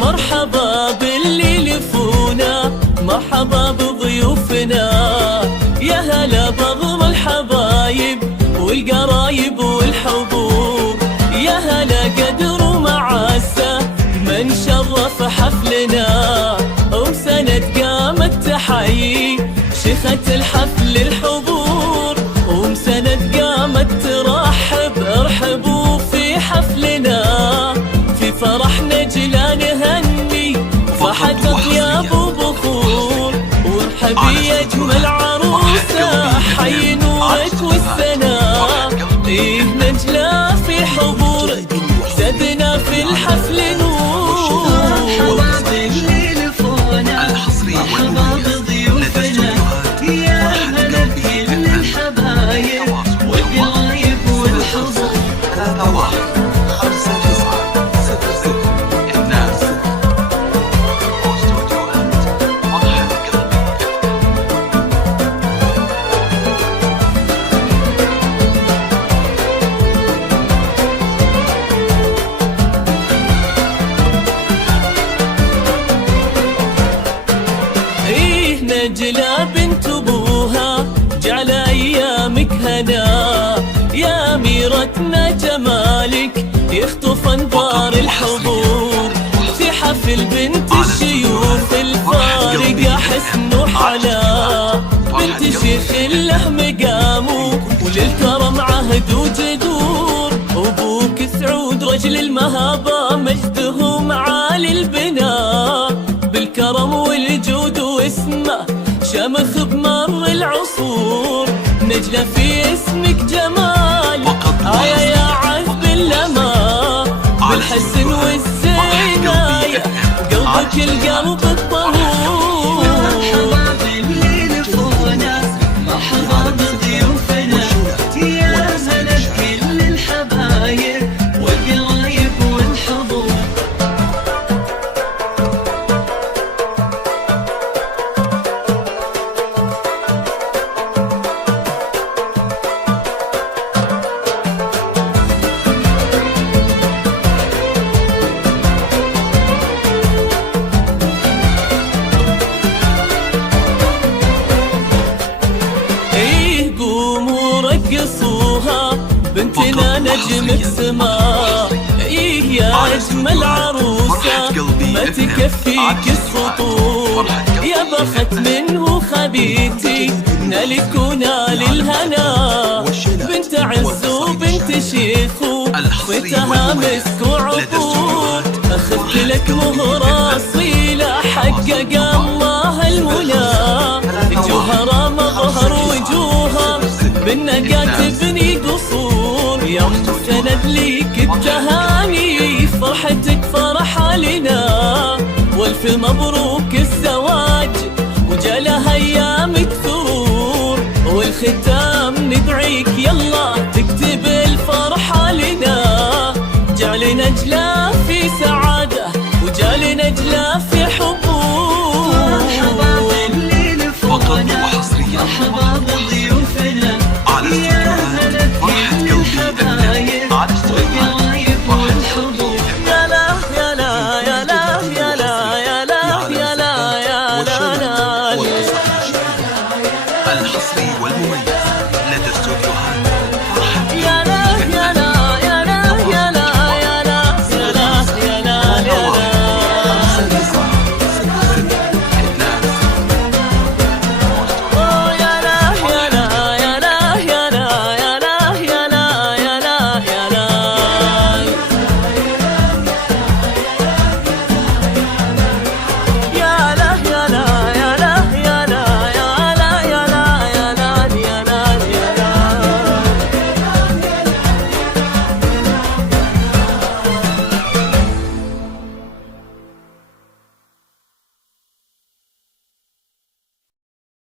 مرحبا باللي لفونا، مرحبا بضيوفنا، يا هلا بضم الحبايب والقرايب والحبوب، يا هلا قدر ومعاسة من شرف حفلنا، وسند قامت تحيي شيخة الحفل الحضور، ومسند قامت ترحب ارحبوا في حفلنا، في فرحنا جلا نهني فرحة اطياب وبخور، وارحبي يا اجمل عروسة حي نورك والسنا، ايه نجلا في حضورك زدنا في الحفل نور. مرحبا باللي لفونا، مرحبا بضيوفنا، يا هلا بكل الحبايب والقرايب والحضور. 3-1-5-9-6-6 الناس واستوديوهات فرحة قلبي. ايه نجلا بنت ابوها جعل ايامك هنا، يا أميرتنا جمالك يخطف انظار الحضور، في حفل بنت الشيوخ الفارقة حسن وحلا، بنت شيخ له مقام وللكرم عهد وجدور، أبوك سعود رجل المهابة مجده معالي البناء، بالكرم والجود واسمه شمخ بمر العصور، نجلة في اسمك جمال آية يا عذب اللما، بالحسن والزيناية قلبك القلب الطهور. مرحبا باللي لفونا، مرحبا بضيوفنا، يا هلا بكل الحبايب والقرايب والحضور. رقصوها بنتنا نجم بسما، ايه يا اجمل عروسة ما تكفيك السطور، يا بخت منه خبيتي نالك ونال الهنا، بنت عز وبنت شيخ وختها مسك وعطور، اخذت لك مهرة اصيلة حقق الله المنى، جوهرة مظهر وجوهها بالنقا تبني قصور، يا مستند ليك التهاني فرحتك فرحة لنا، والف مبروك الزواج وجالها ايامك ثرور، والختام ندعيك يلا تكتب الفرحة لنا، جعل نجلة في سعادة وجعل نجلة في حبور. مرحبا باللي لفونا، مرحبا بضيوفنا، يا هلا بكل الحبايب والقرايب والحضور. يا لا يا لا يا لا يا لا يا لا يا لا يا لا. الحصري والمميز لدى استوديو